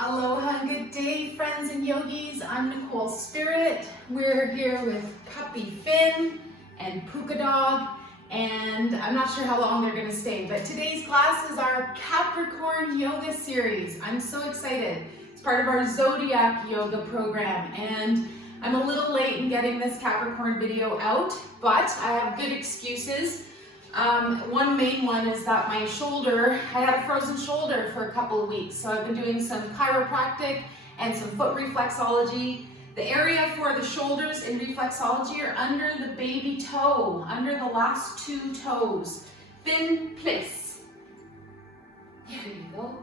Aloha, good day, friends and yogis. I'm Nicole Spirit. We're here with Puppy Finn and Puka Dog, and I'm not sure how long they're going to stay, but today's class is our Capricorn Yoga series. I'm so excited. It's part of our Zodiac Yoga program, and I'm a little late in getting this Capricorn video out, but I have good excuses. One main one is that my shoulder, I had a frozen shoulder for a couple of weeks, so I've been doing some chiropractic and some foot reflexology. The area for the shoulders in reflexology are under the baby toe, under the last two toes. Thin place. There you go.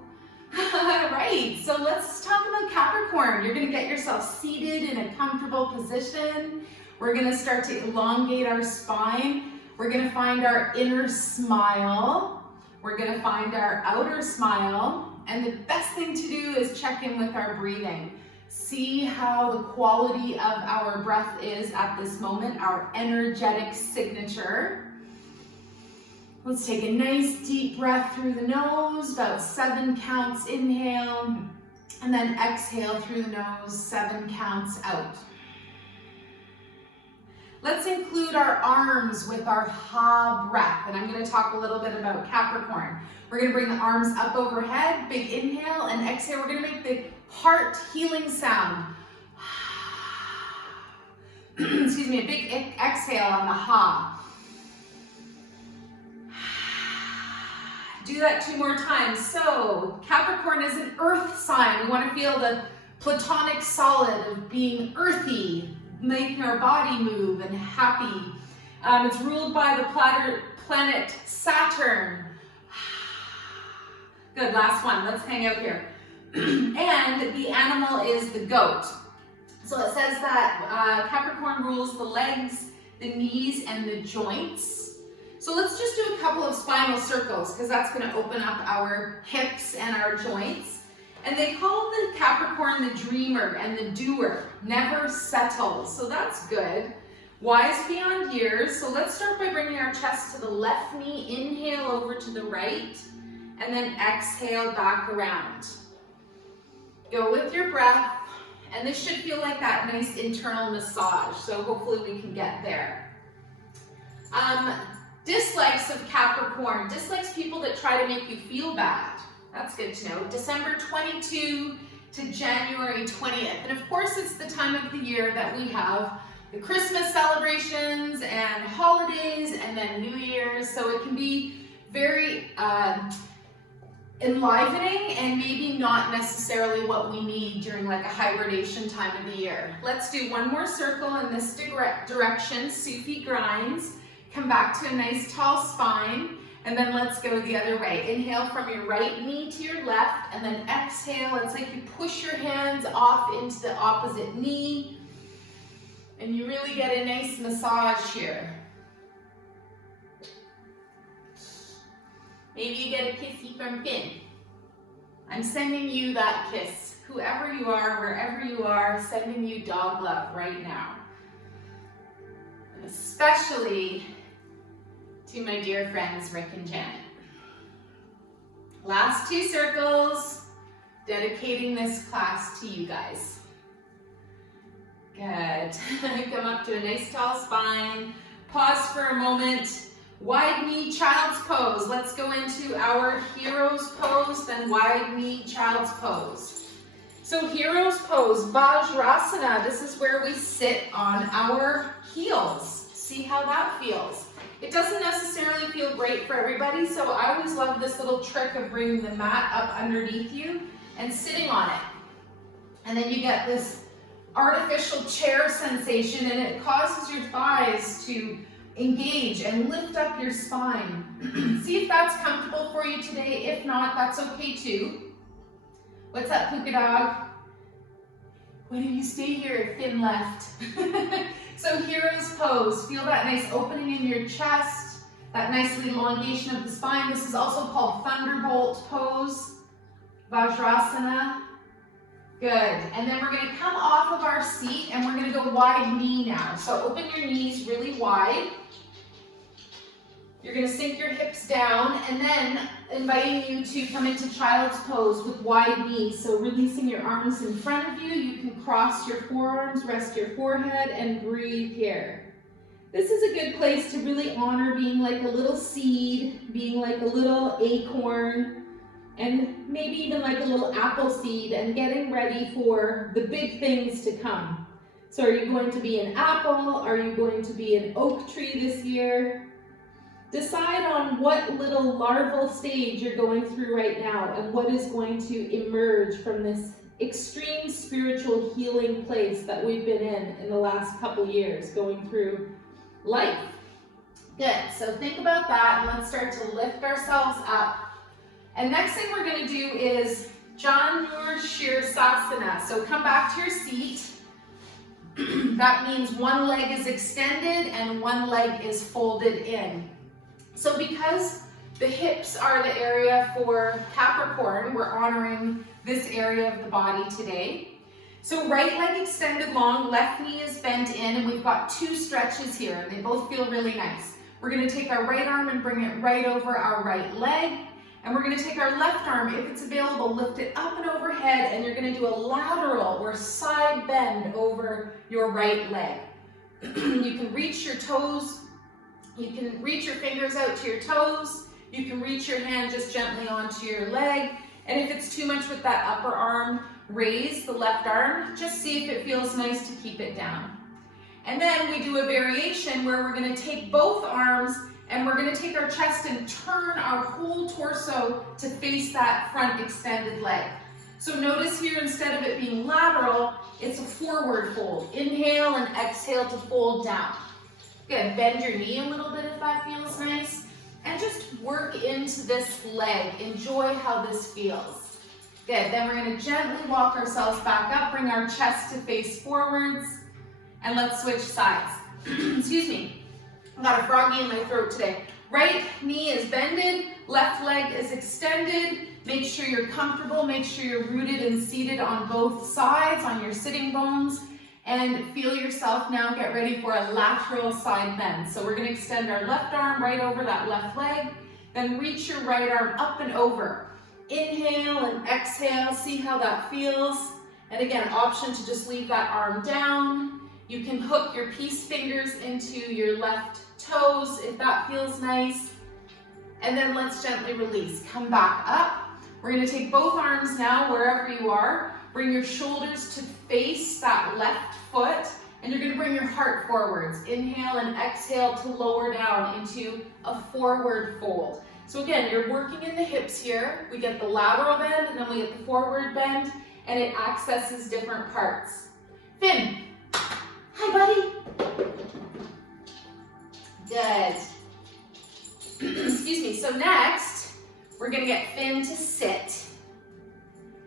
All right, so let's talk about Capricorn. You're going to get yourself seated in a comfortable position. We're going to start to elongate our spine. We're going to find our inner smile. We're going to find our outer smile. And the best thing to do is check in with our breathing. See how the quality of our breath is at this moment, our energetic signature. Let's take a nice deep breath through the nose, about 7 counts inhale, and then exhale through the nose, 7 counts out. Let's include our arms with our ha breath, and I'm going to talk a little bit about Capricorn. We're going to bring the arms up overhead, big inhale, and exhale. We're going to make the heart healing sound. Excuse me, a big exhale on the ha. Do that 2 more times. So Capricorn is an earth sign. We want to feel the platonic solid of being earthy, making our body move and happy. It's ruled by the planet Saturn. Good, last one. Let's hang out here. And the animal is the goat. So it says that Capricorn rules the legs, the knees, and the joints. So let's just do a couple of spinal circles because that's going to open up our hips and our joints. And they call the Capricorn the dreamer and the doer, never settles. So that's good. Wise beyond years. So let's start by bringing our chest to the left knee. Inhale over to the right, and then exhale back around. Go with your breath, and this should feel like that nice internal massage. So hopefully we can get there. Dislikes of Capricorn. Dislikes people that try to make you feel bad. That's good to know. December 22 to January 20th. And of course, it's the time of the year that we have the Christmas celebrations and holidays and then New Year's. So it can be very enlivening and maybe not necessarily what we need during like a hibernation time of the year. Let's do one more circle in this direction. Sufi grinds. Come back to a nice tall spine. And then let's go the other way. Inhale from your right knee to your left, and then exhale. It's like you push your hands off into the opposite knee, and you really get a nice massage here. Maybe you get a kissy from Finn. I'm sending you that kiss. Whoever you are, wherever you are, sending you dog love right now. And especially to my dear friends, Rick and Janet. Last 2 circles, dedicating this class to you guys. Good. Come up to a nice tall spine. Pause for a moment. Wide knee child's pose. Let's go into our hero's pose, then wide knee child's pose. So hero's pose, Vajrasana. This is where we sit on our heels. See how that feels. It doesn't necessarily feel great for everybody, so I always love this little trick of bringing the mat up underneath you and sitting on it. And then you get this artificial chair sensation, and it causes your thighs to engage and lift up your spine. See if that's comfortable for you today. If not, that's okay too. What's up, Puka Dog? Why don't you stay here if Finn left? So hero's pose, feel that nice opening in your chest, that nice elongation of the spine. This is also called thunderbolt pose, Vajrasana. Good, and then we're gonna come off of our seat and we're gonna go wide knee now. So open your knees really wide. You're gonna sink your hips down, and then inviting you to come into child's pose with wide knees. So releasing your arms in front of you, you can cross your forearms, rest your forehead, and breathe here. This is a good place to really honor being like a little seed, being like a little acorn, and maybe even like a little apple seed, and getting ready for the big things to come. So are you going to be an apple? Are you going to be an oak tree this year? Decide on what little larval stage you're going through right now and what is going to emerge from this extreme spiritual healing place that we've been in the last couple years, going through life. Good, so think about that and let's start to lift ourselves up. And next thing we're going to do is Janur Shirsasana. So come back to your seat. That means one leg is extended and one leg is folded in. So because the hips are the area for Capricorn, we're honoring this area of the body today. So right leg extended long, left knee is bent in, and we've got two stretches here, and they both feel really nice. We're going to take our right arm and bring it right over our right leg, and we're going to take our left arm, if it's available, lift it up and overhead, and you're going to do a lateral or side bend over your right leg. You can reach your toes, you can reach your fingers out to your toes, you can reach your hand just gently onto your leg, and if it's too much with that upper arm, raise the left arm, just see if it feels nice to keep it down. And then we do a variation where we're going to take both arms and we're going to take our chest and turn our whole torso to face that front extended leg. So notice here, instead of it being lateral, it's a forward fold. Inhale and exhale to fold down. Good, bend your knee a little bit if that feels nice. And just work into this leg. Enjoy how this feels. Good, then we're going to gently walk ourselves back up, bring our chest to face forwards, and let's switch sides. Excuse me, I've got a froggy in my throat today. Right knee is bended, left leg is extended. Make sure you're comfortable, make sure you're rooted and seated on both sides, on your sitting bones, and feel yourself now get ready for a lateral side bend. So we're going to extend our left arm right over that left leg, then reach your right arm up and over. Inhale and exhale, see how that feels. And again, option to just leave that arm down. You can hook your peace fingers into your left toes if that feels nice. And then let's gently release. Come back up. We're going to take both arms now wherever you are. Bring your shoulders to face that left foot, and you're going to bring your heart forwards. Inhale and exhale to lower down into a forward fold. So again, you're working in the hips here. We get the lateral bend and then we get the forward bend, and it accesses different parts. Finn, hi buddy. Good. Excuse me. So next, we're gonna get Finn to sit,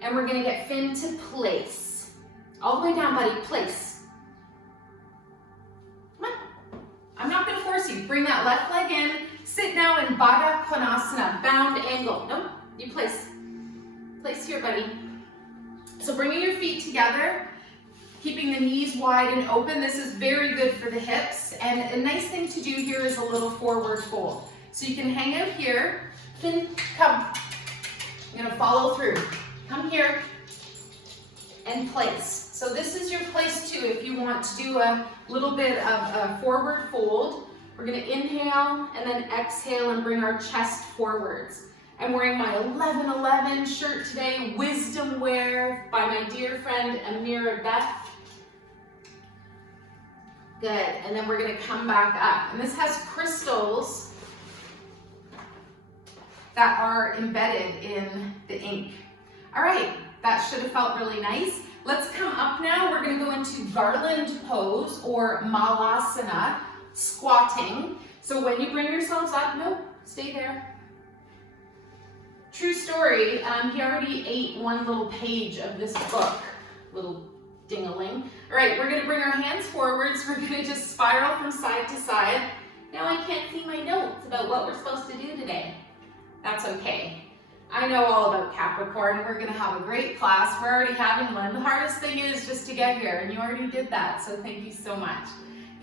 and we're gonna get Finn to place. All the way down, buddy, place. Come on. I'm not gonna force you. Bring that left leg in. Sit now in Triconasana, bound angle. Nope, you place. Place here, buddy. So bringing your feet together, keeping the knees wide and open. This is very good for the hips. And a nice thing to do here is a little forward fold. So you can hang out here. Finn, come. You're gonna follow through. Come here and place. So this is your place too if you want to do a little bit of a forward fold. We're going to inhale and then exhale and bring our chest forwards. I'm wearing my 11/11 shirt today, Wisdom Wear by my dear friend Amira Beth. Good, and then we're going to come back up. And this has crystals that are embedded in the ink. All right, that should have felt really nice. Let's come up now. We're going to go into Garland pose or Malasana, squatting. So when you bring yourselves up, no, stay there. True story, he already ate one little page of this book, little ding-a-ling. All right, we're gonna bring our hands forwards. We're gonna just spiral from side to side. Now I can't see my notes about what we're supposed to do today. That's okay. I know all about Capricorn. We're gonna have a great class. We're already having one. The hardest thing is just to get here, and you already did that, so thank you so much.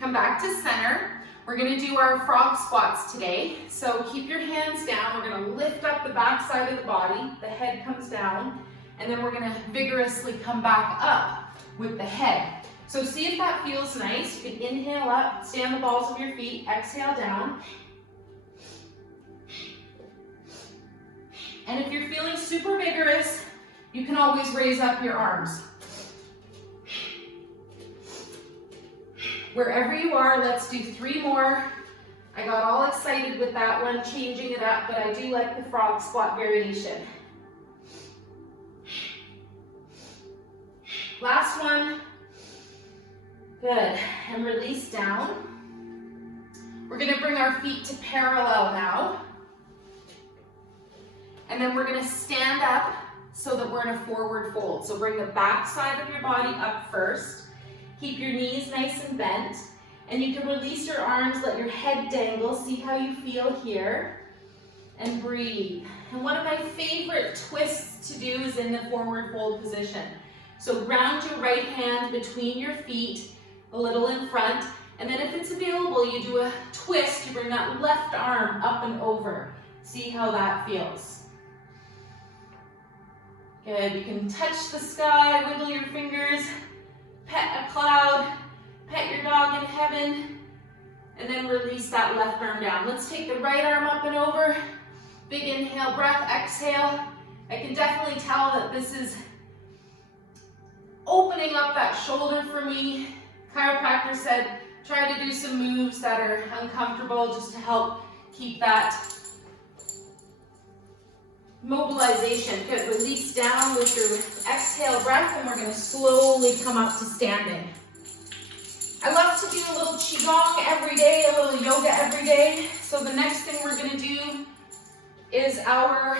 Come back to center. We're gonna do our frog squats today. So keep your hands down. We're gonna lift up the back side of the body. The head comes down. And then we're gonna vigorously come back up with the head. So see if that feels nice. You can inhale up, stand the balls of your feet, exhale down. And if you're feeling super vigorous, you can always raise up your arms. Wherever you are, let's do 3 more. I got all excited with that one, changing it up, but I do like the frog squat variation. Last one. Good. And release down. We're going to bring our feet to parallel now. And then we're going to stand up so that we're in a forward fold. So bring the back side of your body up first. Keep your knees nice and bent. And you can release your arms, let your head dangle. See how you feel here. And breathe. And one of my favorite twists to do is in the forward fold position. So ground your right hand between your feet, a little in front. And then if it's available, you do a twist. You bring that left arm up and over. See how that feels. Good, you can touch the sky, wiggle your fingers, pet a cloud, pet your dog in heaven, and then release that left arm down. Let's take the right arm up and over. Big inhale, breath, exhale. I can definitely tell that this is opening up that shoulder for me. Chiropractor said, try to do some moves that are uncomfortable just to help keep that mobilization. Good, release down with your exhale breath, and we're going to slowly come up to standing. I love to do a little QiGong every day, a little yoga every day. So the next thing we're going to do is our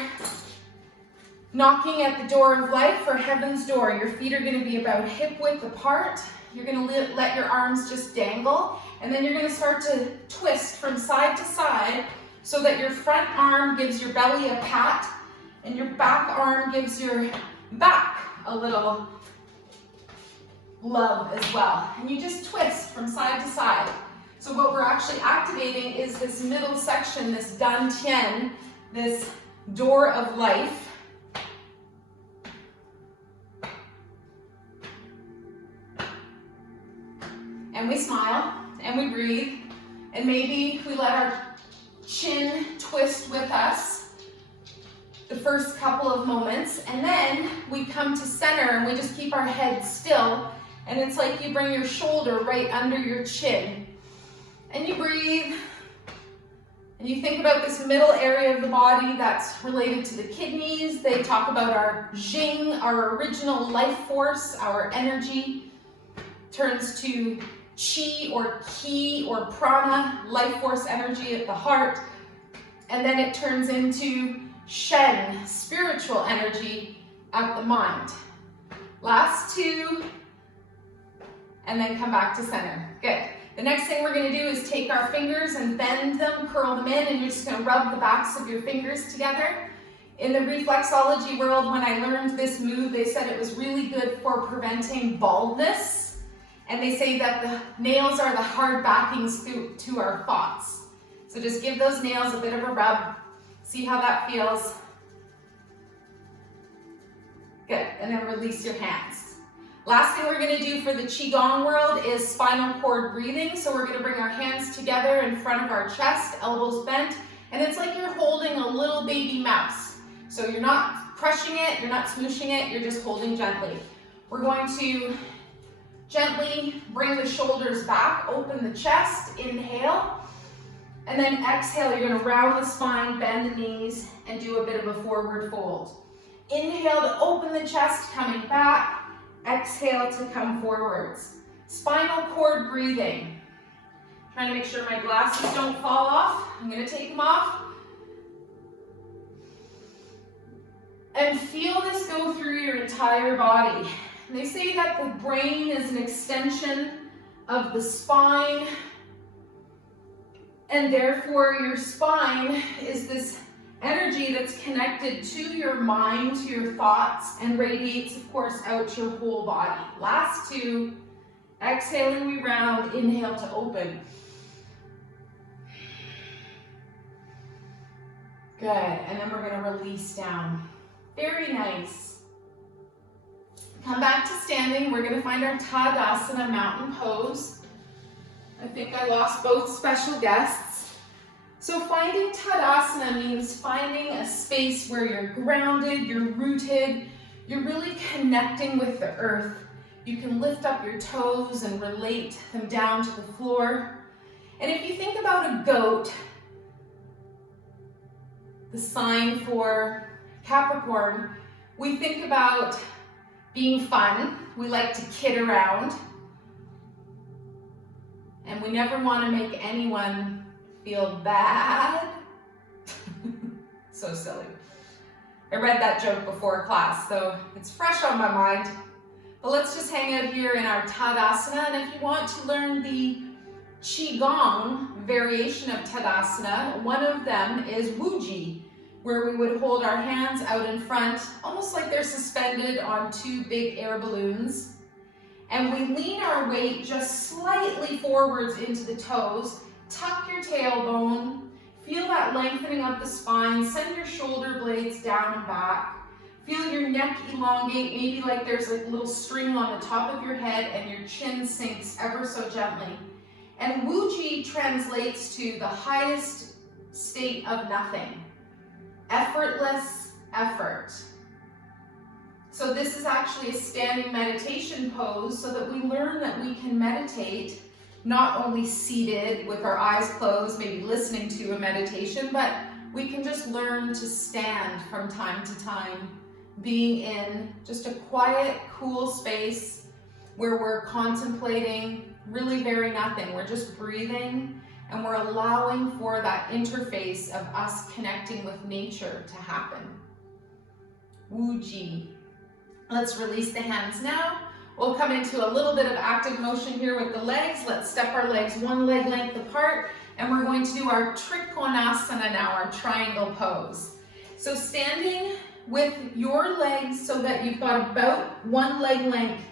knocking at the door of life, or heaven's door. Your feet are going to be about hip width apart. You're going to let your arms just dangle, and then you're going to start to twist from side to side so that your front arm gives your belly a pat, and your back arm gives your back a little love as well. And you just twist from side to side. So what we're actually activating is this middle section, this dantian, this door of life. And we smile, and we breathe, and maybe we let our chin twist with us the first couple of moments, and then we come to center and we just keep our head still, and it's like you bring your shoulder right under your chin, and you breathe, and you think about this middle area of the body that's related to the kidneys. They talk about our Jing, our original life force, our energy turns to Qi or Ki or Prana, life force energy at the heart, and then it turns into Shen, spiritual energy at the mind. Last 2, and then come back to center. Good. The next thing we're going to do is take our fingers and bend them, curl them in, and you're just going to rub the backs of your fingers together. In the reflexology world, when I learned this move, they said it was really good for preventing baldness. And they say that the nails are the hard backings to our thoughts. So just give those nails a bit of a rub. See how that feels. Good, and then release your hands. Last thing we're going to do for the QiGong world is spinal cord breathing. So we're going to bring our hands together in front of our chest, elbows bent, and it's like you're holding a little baby mouse. So you're not crushing it, you're not smooshing it, you're just holding gently. We're going to gently bring the shoulders back, open the chest, inhale. And then exhale, you're going to round the spine, bend the knees, and do a bit of a forward fold. Inhale to open the chest, coming back. Exhale to come forwards. Spinal cord breathing. Trying to make sure my glasses don't fall off. I'm going to take them off. And feel this go through your entire body. They say that the brain is an extension of the spine, and therefore your spine is this energy that's connected to your mind, to your thoughts, and radiates, of course, out your whole body. Last 2, exhaling, we round, inhale to open. Good, and then we're gonna release down. Very nice. Come back to standing. We're gonna find our Tadasana mountain pose. I think I lost both special guests. So finding Tadasana means finding a space where you're grounded, you're rooted, you're really connecting with the earth. You can lift up your toes and relate them down to the floor. And if you think about a goat, the sign for Capricorn, we think about being fun. We like to kid around. And we never want to make anyone feel bad. So silly. I read that joke before class, so it's fresh on my mind. But let's just hang out here in our Tadasana. And if you want to learn the QiGong variation of Tadasana, one of them is Wuji, where we would hold our hands out in front, almost like they're suspended on two big air balloons. And we lean our weight just slightly forwards into the toes, tuck your tailbone, feel that lengthening of the spine, send your shoulder blades down and back. Feel your neck elongate, maybe like there's a little string on the top of your head and your chin sinks ever so gently. And Wuji translates to the highest state of nothing. Effortless effort. So this is actually a standing meditation pose so that we learn that we can meditate not only seated with our eyes closed, maybe listening to a meditation, but we can just learn to stand from time to time, being in just a quiet, cool space where we're contemplating really very nothing. We're just breathing and we're allowing for that interface of us connecting with nature to happen. Wuji. Let's release the hands now. We'll come into a little bit of active motion here with the legs. Let's step our legs one leg length apart, and we're going to do our Triconasana now, our triangle pose. So standing with your legs so that you've got about one leg length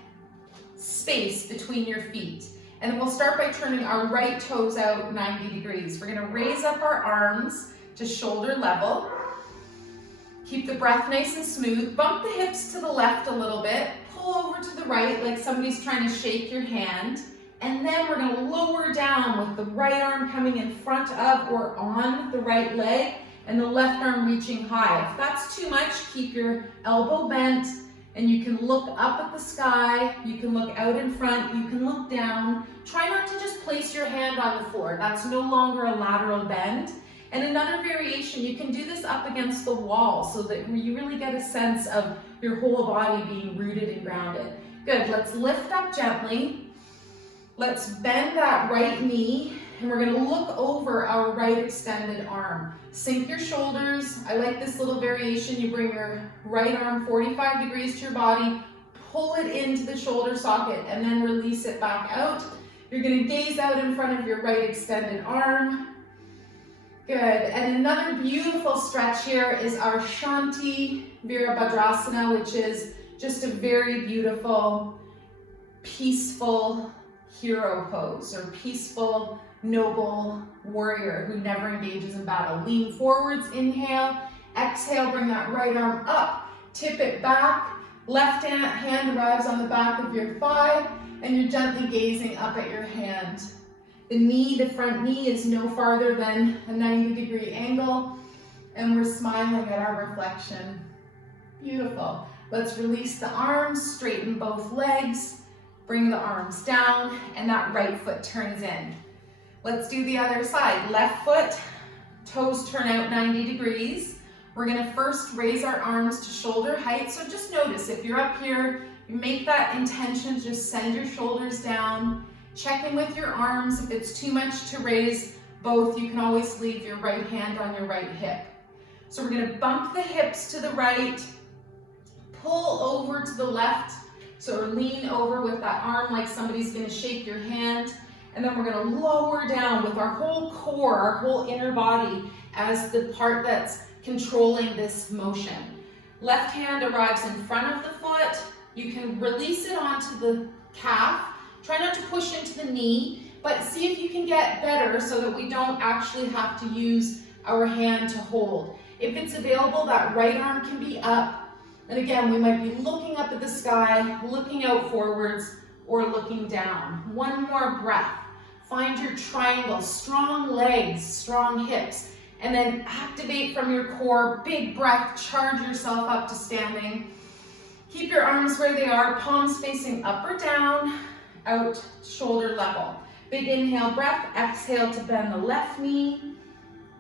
space between your feet. And then we'll start by turning our right toes out 90 degrees. We're gonna raise up our arms to shoulder level. Keep the breath nice and smooth. Bump the hips to the left a little bit. Pull over to the right like somebody's trying to shake your hand. And then we're gonna lower down with the right arm coming in front of or on the right leg and the left arm reaching high. If that's too much, keep your elbow bent and you can look up at the sky. You can look out in front. You can look down. Try not to just place your hand on the floor. That's no longer a lateral bend. And another variation, you can do this up against the wall so that you really get a sense of your whole body being rooted and grounded. Good, let's lift up gently. Let's bend that right knee and we're gonna look over our right extended arm. Sink your shoulders. I like this little variation. You bring your right arm 45 degrees to your body, pull it into the shoulder socket and then release it back out. You're gonna gaze out in front of your right extended arm. Good, and another beautiful stretch here is our Shanti Virabhadrasana, which is just a very beautiful, peaceful hero pose, or peaceful, noble warrior who never engages in battle. Lean forwards, inhale, exhale, bring that right arm up, tip it back, left hand arrives on the back of your thigh, and you're gently gazing up at your hand. The knee, the front knee, is no farther than a 90-degree angle, and we're smiling at our reflection. Beautiful. Let's release the arms, straighten both legs, bring the arms down, and that right foot turns in. Let's do the other side. Left foot, toes turn out 90 degrees. We're gonna first raise our arms to shoulder height. So just notice, if you're up here, you make that intention, just send your shoulders down. Check in with your arms. If it's too much to raise both, you can always leave your right hand on your right hip. So we're gonna bump the hips to the right, pull over to the left, so lean over with that arm like somebody's gonna shake your hand, and then we're gonna lower down with our whole core, our whole inner body as the part that's controlling this motion. Left hand arrives in front of the foot. You can release it onto the calf. Try not to push into the knee, but see if you can get better so that we don't actually have to use our hand to hold. If it's available, that right arm can be up. And again, we might be looking up at the sky, looking out forwards, or looking down. One more breath. Find your triangle, strong legs, strong hips, and then activate from your core, big breath, charge yourself up to standing. Keep your arms where they are, palms facing up or down, out, shoulder level. Big inhale breath, exhale to bend the left knee.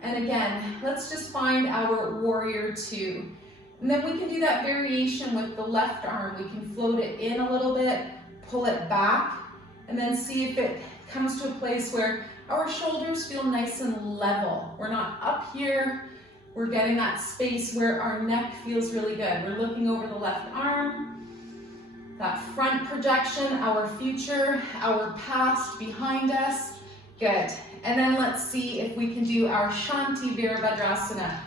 And again, let's just find our warrior two. And then we can do that variation with the left arm. We can float it in a little bit, pull it back, and then see if it comes to a place where our shoulders feel nice and level. We're not up here. We're getting that space where our neck feels really good. We're looking over the left arm. That front projection, our future, our past behind us. Good. And then let's see if we can do our Shanti Virabhadrasana.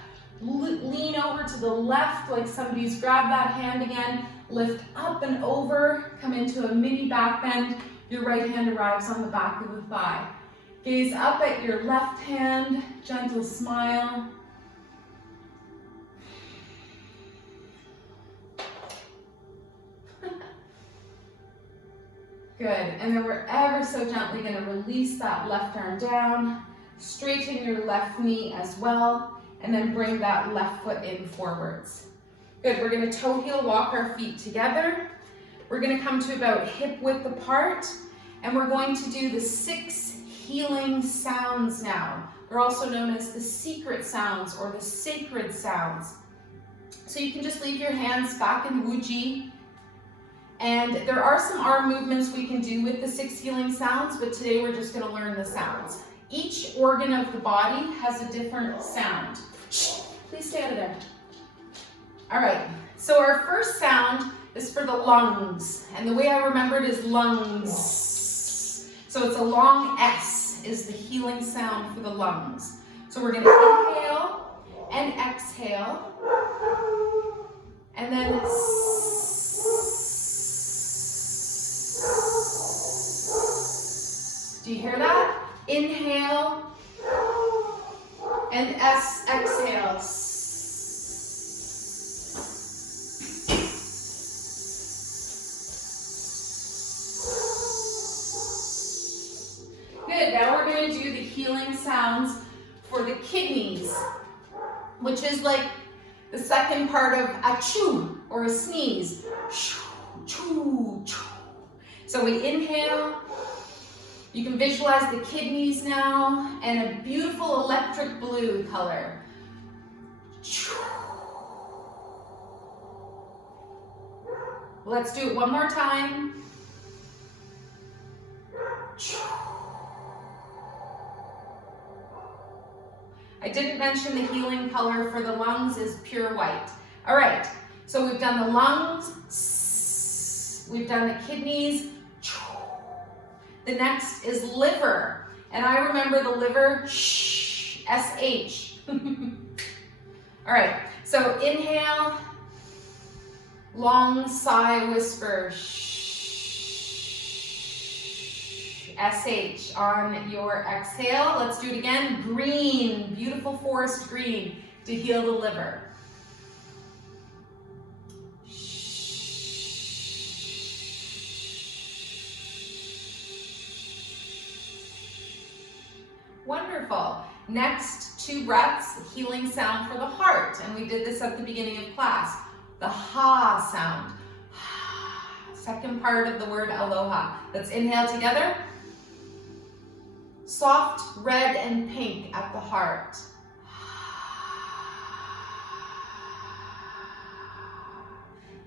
Lean over to the left like somebody's grabbed that hand again. Lift up and over. Come into a mini back bend. Your right hand arrives on the back of the thigh. Gaze up at your left hand. Gentle smile. Good, and then we're ever so gently going to release that left arm down, straighten your left knee as well, and then bring that left foot in forwards. Good, we're going to toe heel walk our feet together. We're going to come to about hip width apart, and we're going to do the 6 healing sounds now. They're also known as the secret sounds or the sacred sounds. So you can just leave your hands back in Wuji. And there are some arm movements we can do with the 6 healing sounds, but today we're just going to learn the sounds. Each organ of the body has a different sound. Shh, please stay out of there. All right, so our first sound is for the lungs, and the way I remember it is lungs. So it's a long S is the healing sound for the lungs. So we're going to inhale and exhale, and then do you hear that? Inhale and exhale. Good, now we're going to do the healing sounds for the kidneys, which is like the second part of a chew or a sneeze. Choo, choo. So we inhale. You can visualize the kidneys now and a beautiful electric blue color. Let's do it one more time. I didn't mention the healing color for the lungs is pure white. All right, so we've done the lungs, we've done the kidneys. The next is liver, and I remember the liver, shh, S-H. All right, so inhale, long sigh, whisper, shh, S-H on your exhale. Let's do it again, green, beautiful forest green to heal the liver. Wonderful. Next, 2 breaths, healing sound for the heart. And we did this at the beginning of class. The ha sound. Second part of the word aloha. Let's inhale together. Soft red and pink at the heart.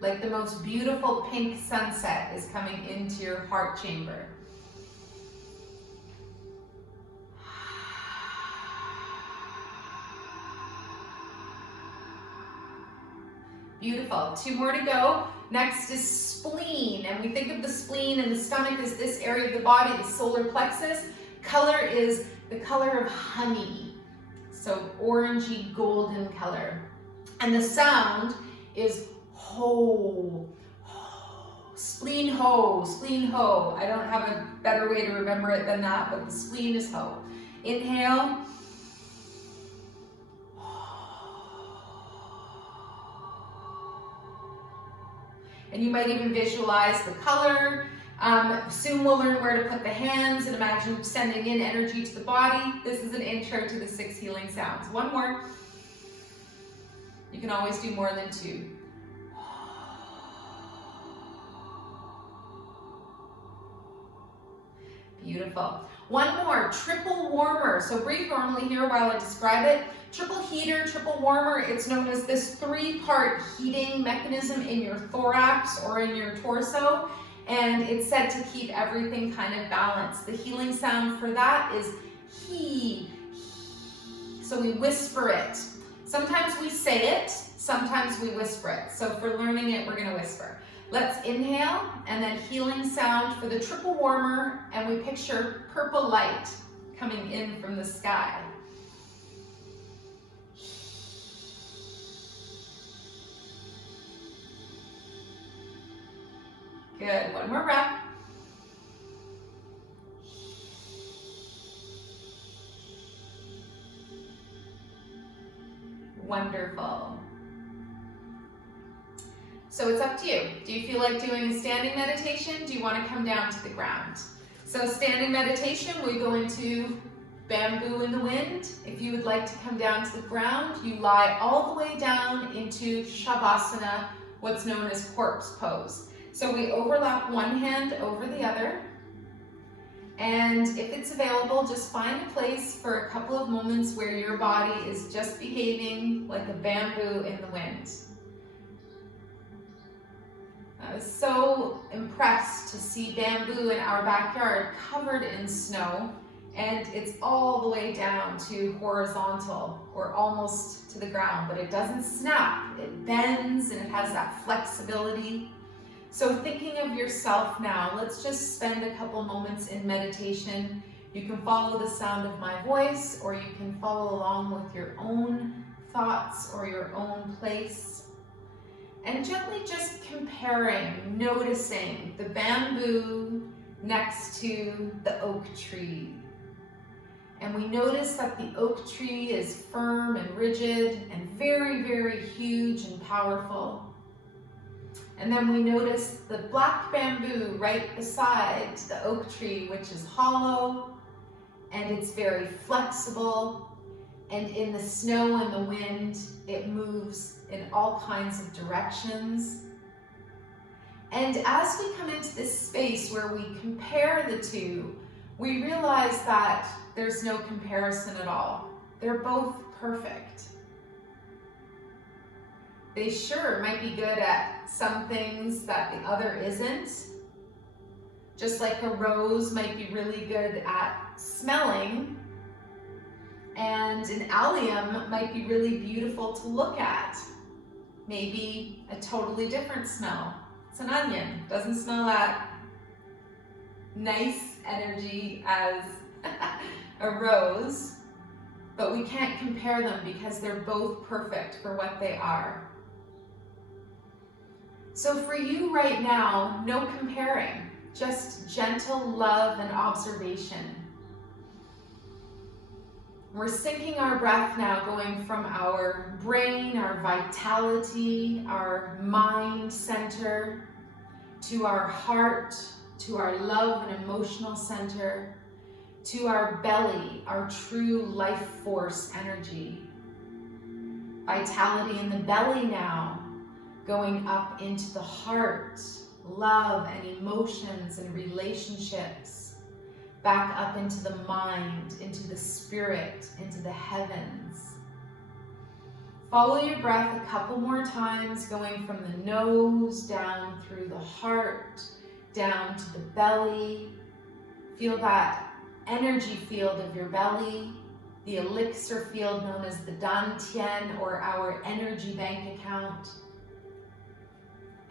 Like the most beautiful pink sunset is coming into your heart chamber. Beautiful. 2 more to go. Next is spleen, and we think of the spleen and the stomach as this area of the body, the solar plexus. Color is the color of honey, so orangey golden color. And the sound is ho, ho, spleen ho, spleen ho. I don't have a better way to remember it than that, but the spleen is ho. Inhale. And you might even visualize the color. Soon we'll learn where to put the hands and imagine sending in energy to the body. This is an intro to the 6 healing sounds. One more. You can always do more than 2. Beautiful. One more, triple warmer. So breathe normally here while I describe it. Triple heater, triple warmer, it's known as this 3-part heating mechanism in your thorax or in your torso. And it's said to keep everything kind of balanced. The healing sound for that is he. So we whisper it. Sometimes we say it, sometimes we whisper it. So for learning it, we're gonna whisper. Let's inhale, and then healing sound for the triple warmer, and we picture purple light coming in from the sky. Good, one more breath. Wonderful. So it's up to you. Do you feel like doing a standing meditation? Do you want to come down to the ground? So standing meditation, we go into bamboo in the wind. If you would like to come down to the ground, you lie all the way down into Shavasana, what's known as corpse pose. So we overlap one hand over the other. And if it's available, just find a place for a couple of moments where your body is just behaving like a bamboo in the wind. I was so impressed to see bamboo in our backyard covered in snow, and it's all the way down to horizontal or almost to the ground, but it doesn't snap. It bends and it has that flexibility. So thinking of yourself now, let's just spend a couple moments in meditation. You can follow the sound of my voice, or you can follow along with your own thoughts or your own place. And gently just comparing, noticing the bamboo next to the oak tree. And we notice that the oak tree is firm and rigid and very, very huge and powerful. And then we notice the black bamboo right beside the oak tree, which is hollow and it's very flexible. And in the snow and the wind, it moves in all kinds of directions. And as we come into this space where we compare the two, we realize that there's no comparison at all. They're both perfect. They sure might be good at some things that the other isn't. Just like a rose might be really good at smelling, and an allium might be really beautiful to look at. Maybe a totally different smell. It's an onion, doesn't smell that nice energy as a rose, but we can't compare them because they're both perfect for what they are. So for you right now, no comparing, just gentle love and observation. We're syncing our breath now, going from our brain, our vitality, our mind center, to our heart, to our love and emotional center, to our belly, our true life force energy. Vitality in the belly now, going up into the heart, love and emotions and relationships. Back up into the mind, into the spirit, into the heavens. Follow your breath a couple more times, going from the nose down through the heart, down to the belly. Feel that energy field of your belly, the elixir field known as the Dantian, or our energy bank account.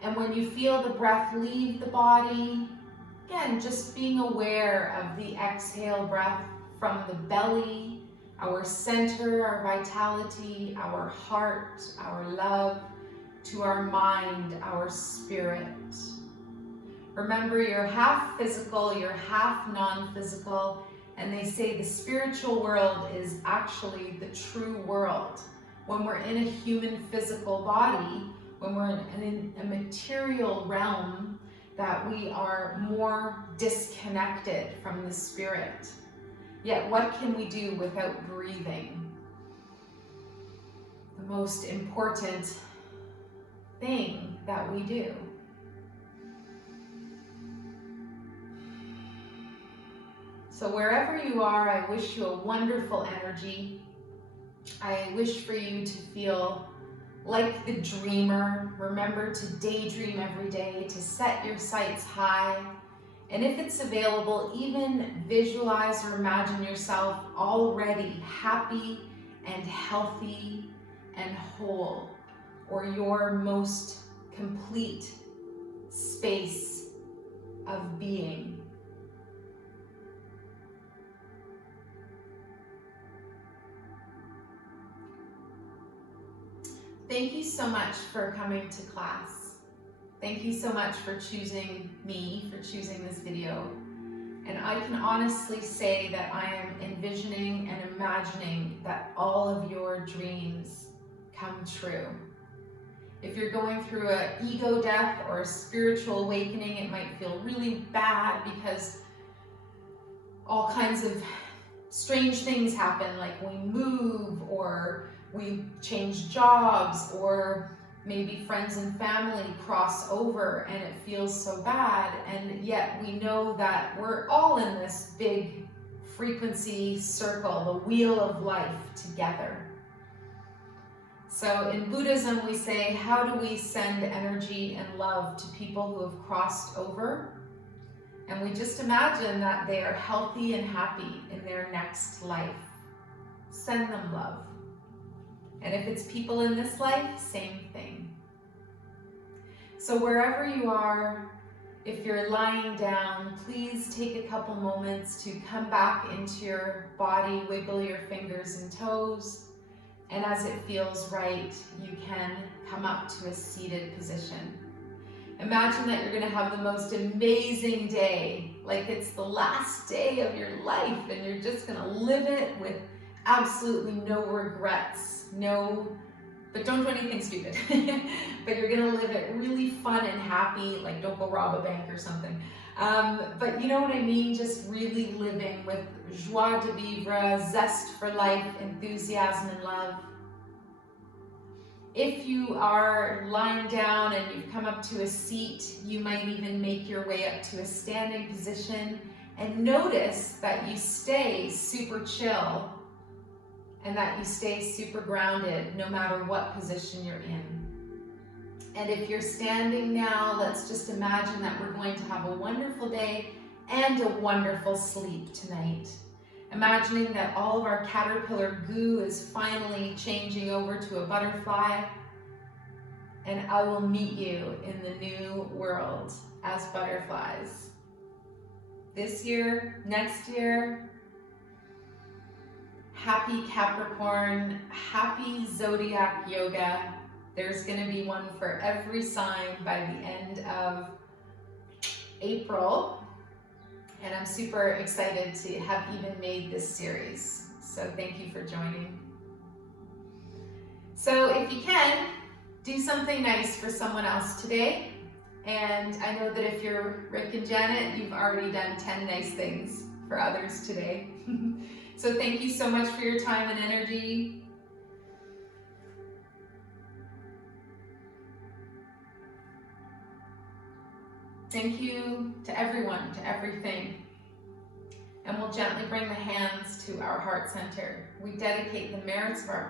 And when you feel the breath leave the body, again, just being aware of the exhale breath from the belly, our center, our vitality, our heart, our love, to our mind, our spirit. Remember, you're half physical, you're half non-physical, and they say the spiritual world is actually the true world. When we're in a human physical body, when we're in a material realm, that we are more disconnected from the spirit. Yet what can we do without breathing? The most important thing that we do. So wherever you are, I wish you a wonderful energy. I wish for you to feel like the dreamer. Remember to daydream every day, to set your sights high. And if it's available, even visualize or imagine yourself already happy and healthy and whole, or your most complete space of being. Thank you so much for coming to class. Thank you so much for choosing me, for choosing this video. And I can honestly say that I am envisioning and imagining that all of your dreams come true. If you're going through an ego death or a spiritual awakening, it might feel really bad because all kinds of strange things happen, like we move or we change jobs, or maybe friends and family cross over and it feels so bad. And yet we know that we're all in this big frequency circle, the wheel of life together. So in Buddhism, we say, how do we send energy and love to people who have crossed over? And we just imagine that they are healthy and happy in their next life. Send them love. And if it's people in this life, same thing. So wherever you are, if you're lying down, please take a couple moments to come back into your body, wiggle your fingers and toes. And as it feels right, you can come up to a seated position. Imagine that you're gonna have the most amazing day, like it's the last day of your life and you're just gonna live it with absolutely no regrets. But don't do anything stupid. But you're gonna live it really fun and happy, like don't go rob a bank or something. But you know what I mean? Just really living with joie de vivre, zest for life, enthusiasm and love. If you are lying down and you've come up to a seat, you might even make your way up to a standing position and notice that you stay super chill and that you stay super grounded no matter what position you're in. And if you're standing now, let's just imagine that we're going to have a wonderful day and a wonderful sleep tonight. Imagining that all of our caterpillar goo is finally changing over to a butterfly, and I will meet you in the new world as butterflies. This year, next year. Happy Capricorn, happy Zodiac Yoga. There's going to be one for every sign by the end of April. And I'm super excited to have even made this series. So thank you for joining. So if you can, do something nice for someone else today. And I know that if you're Rick and Janet, you've already done 10 nice things for others today. So thank you so much for your time and energy. Thank you to everyone, to everything. And we'll gently bring the hands to our heart center. We dedicate the merits of our